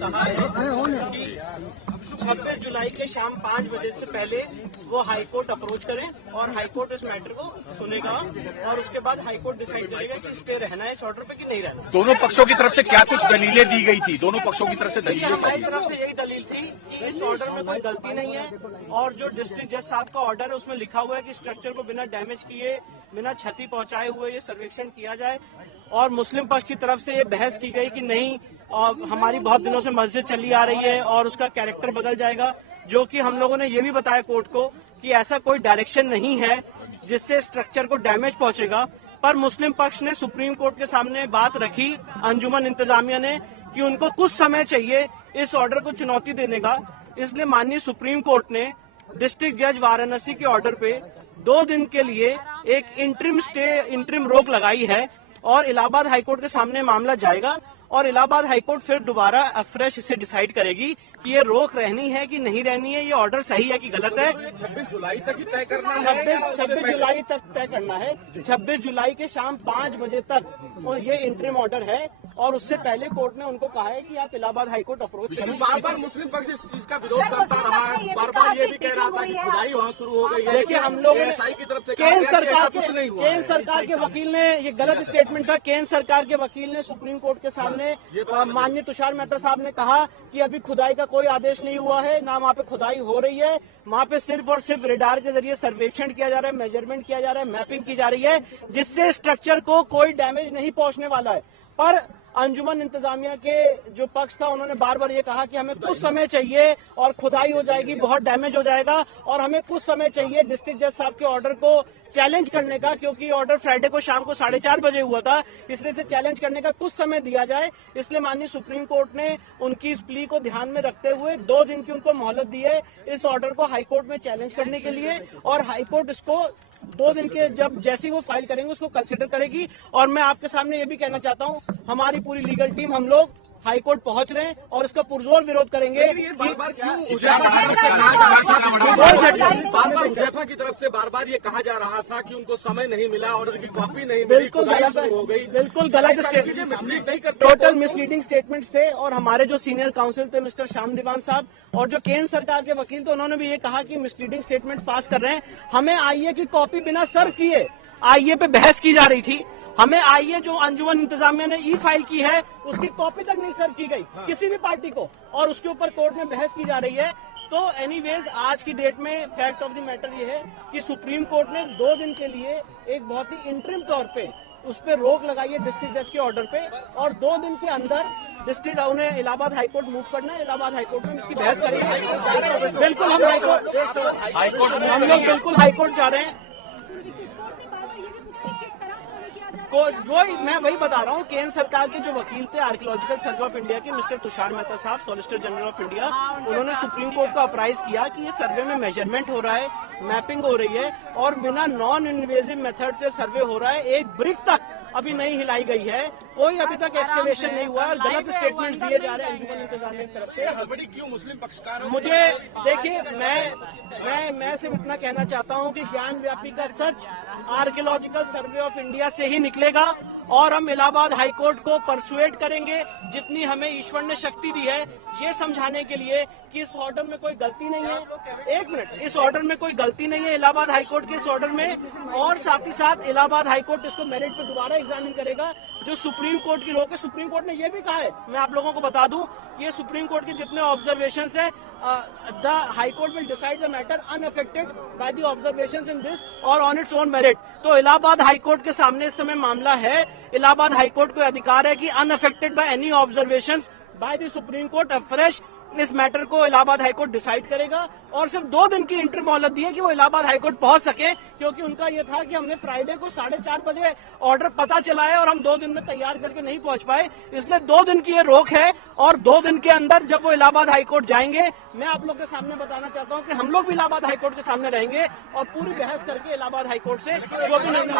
कहा है कि 26 जुलाई के शाम 5 बजे से पहले वो हाईकोर्ट अप्रोच करें और हाईकोर्ट इस मैटर को सुनेगा और उसके बाद हाईकोर्ट डिसाइड करेगा कि स्टे रहना है इस ऑर्डर पे कि नहीं रहना। दोनों पक्षों की तरफ से क्या कुछ दलीलें दी गई थी? दोनों पक्षों की तरफ से दलीलें हमारी तरफ से यही दलील थी कि इस ऑर्डर में कोई गलती नहीं है और जो डिस्ट्रिक्ट जज साहब का ऑर्डर है उसमें लिखा हुआ है कि स्ट्रक्चर को बिना डैमेज किए, बिना क्षति पहुंचाए हुए ये सर्वेक्षण किया जाए। और मुस्लिम पक्ष की तरफ से ये बहस की गई कि नहीं, हमारी बहुत दिनों से मस्जिद चली आ रही है और उसका कैरेक्टर बदल जाएगा, जो कि हम लोगों ने ये भी बताया कोर्ट को कि ऐसा कोई डायरेक्शन नहीं है जिससे स्ट्रक्चर को डैमेज पहुंचेगा। पर मुस्लिम पक्ष ने सुप्रीम कोर्ट के सामने बात रखी, अंजुमन इंतजामिया ने, कि उनको कुछ समय चाहिए इस ऑर्डर को चुनौती देने का। इसलिए माननीय सुप्रीम कोर्ट ने डिस्ट्रिक्ट जज वाराणसी के ऑर्डर पे 2 दिन के लिए एक इंटरिम रोक लगाई है और इलाहाबाद हाईकोर्ट के सामने मामला जाएगा और इलाहाबाद हाईकोर्ट फिर दोबारा फ्रेश इसे डिसाइड करेगी कि ये रोक रहनी है कि नहीं रहनी है, ये ऑर्डर सही है कि गलत है। 26 जुलाई तक ही तय करना है। 26 जुलाई तक तय करना है। 26 जुलाई के शाम 5 बजे तक और ये इंटरिम ऑर्डर है और उससे पहले कोर्ट ने उनको कहा है कि आप इलाहाबाद हाईकोर्ट अप्रोच करें। बार बार मुस्लिम पक्ष इस चीज का विरोध करता रहा है, बार बार ये भी कह रहा था कि खुदाई वहाँ शुरू हो गई है। देखिए, हम लोग एएसआई की तरफ से केंद्र सरकार के वकील ने, ये गलत स्टेटमेंट था, केंद्र सरकार के वकील ने सुप्रीम कोर्ट के सामने माननीय तुषार मेहता साहब ने कहा कि अभी खुदाई का कोई आदेश नहीं हुआ है, ना वहाँ पे खुदाई हो रही है, वहाँ पे सिर्फ और सिर्फ रेडार के जरिए सर्वेक्षण किया जा रहा है, मेजरमेंट किया जा रहा है, मैपिंग की जा रही है, जिससे स्ट्रक्चर को कोई डैमेज नहीं पहुंचने वाला है। पर अंजुमन इंतजामिया के जो पक्ष था उन्होंने बार बार ये कहा कि हमें कुछ समय चाहिए और खुदाई हो जाएगी, बहुत डैमेज हो जाएगा और हमें कुछ समय चाहिए डिस्ट्रिक्ट जज साहब के ऑर्डर को चैलेंज करने का, क्योंकि ऑर्डर फ्राइडे को शाम को 4:30 बजे हुआ था, इसलिए से चैलेंज करने का कुछ समय दिया जाए। इसलिए माननीय सुप्रीम कोर्ट ने उनकी इस प्ली को ध्यान में रखते हुए 2 दिन की उनको मोहलत दी है इस ऑर्डर को हाईकोर्ट में चैलेंज करने के लिए और हाईकोर्ट इसको 2 दिन के जैसे वो फाइल करेंगे उसको कंसिडर करेगी। और मैं आपके सामने ये भी कहना चाहता हूँ, हमारी पूरी लीगल टीम, हम लोग हाईकोर्ट पहुंच रहे हैं और इसका पुरजोर विरोध करेंगे। बार बार की तरफ से बार बार ये कहा जा रहा था कि उनको समय नहीं मिला, ऑर्डर की कॉपी नहीं मिली, बिल्कुल गलत स्टेटमेंट, टोटल मिसलीडिंग स्टेटमेंट्स थे। और हमारे जो सीनियर काउंसिल थे मिस्टर श्याम दीवान साहब और जो केंद्र सरकार के वकील थे, उन्होंने भी ये कहा कि मिसलीडिंग स्टेटमेंट पास कर रहे हैं। हमें आईए की कॉपी बिना सर्व किए आईए पे बहस की जा रही थी, हमें आईए जो अंजुमन इंतजामिया ने ई फाइल की है उसकी कॉपी तक नहीं सर्व की गई किसी भी पार्टी को और उसके ऊपर कोर्ट में बहस की जा रही है। तो एनीवेज आज की डेट में फैक्ट ऑफ द मैटर ये है कि सुप्रीम कोर्ट ने 2 दिन के लिए एक बहुत ही इंटरिम तौर पे उस पर रोक लगाई है डिस्ट्रिक्ट जज के ऑर्डर पे और 2 दिन के अंदर डिस्ट्रिक्ट उन्हें इलाहाबाद हाईकोर्ट मूव करना है, इलाहाबाद हाईकोर्ट में इसकी बहस करेंगे। बिल्कुल हम बिल्कुल हाईकोर्ट जा रहे हैं। मैं वही बता रहा हूँ, केंद्र सरकार के जो वकील थे आर्कियोलॉजिकल सर्वे ऑफ इंडिया के मिस्टर तुषार मेहता साहब, सॉलिसिटर जनरल ऑफ इंडिया, उन्होंने सुप्रीम कोर्ट को अप्राइज किया कि ये सर्वे में मेजरमेंट हो रहा है, मैपिंग हो रही है और बिना नॉन इन्वेजिव मेथड से सर्वे हो रहा है, एक ब्रिक तक अभी नहीं हिलाई गई है, कोई अभी तक एस्केलेशन नहीं हुआ है, गलत स्टेटमेंट्स दिए जा रहे हैं अंजुमन इंतजामिया की तरफ से। क्यों मुस्लिम पक्षकार? मुझे देखिए, मैं सिर्फ इतना कहना चाहता हूं कि ज्ञान व्यापी का सच आर्कियोलॉजिकल सर्वे ऑफ इंडिया से ही निकलेगा और हम इलाहाबाद हाईकोर्ट को परसुएट करेंगे जितनी हमें ईश्वर ने शक्ति दी है ये समझाने के लिए कि इस ऑर्डर में कोई गलती नहीं है। 1 मिनट, इस ऑर्डर में कोई गलती नहीं है इलाहाबाद हाईकोर्ट के इस ऑर्डर में, और साथ ही साथ इलाहाबाद हाईकोर्ट इसको मेरिट पे दोबारा एग्जामिन करेगा। जो सुप्रीम कोर्ट की रोक है, सुप्रीम कोर्ट ने यह भी कहा है, मैं आप लोगों को बता दूं कि ये सुप्रीम कोर्ट के जितने ऑब्जर्वेशंस है, the high court will decide the matter unaffected by the observations in this और ऑन इट्स ओन मेरिट। तो इलाहाबाद हाईकोर्ट के सामने इस समय मामला है, इलाहाबाद हाईकोर्ट को अधिकार है कि unaffected by any observations by the supreme court fresh इस मैटर को इलाहाबाद हाईकोर्ट डिसाइड करेगा और सिर्फ 2 दिन की इंटर मोहलत दी है कि वो इलाहाबाद हाईकोर्ट पहुंच सके, क्योंकि उनका ये था कि हमने फ्राइडे को 4:30 बजे ऑर्डर पता चला है और हम 2 दिन में तैयार करके नहीं पहुंच पाए, इसलिए 2 दिन की ये रोक है और 2 दिन के अंदर जब वो इलाहाबाद हाईकोर्ट जाएंगे, मैं आप लोग के सामने बताना चाहता हूं कि हम लोग भी इलाहाबाद हाईकोर्ट के सामने रहेंगे और पूरी बहस करके इलाहाबाद हाईकोर्ट से जो भी निर्णय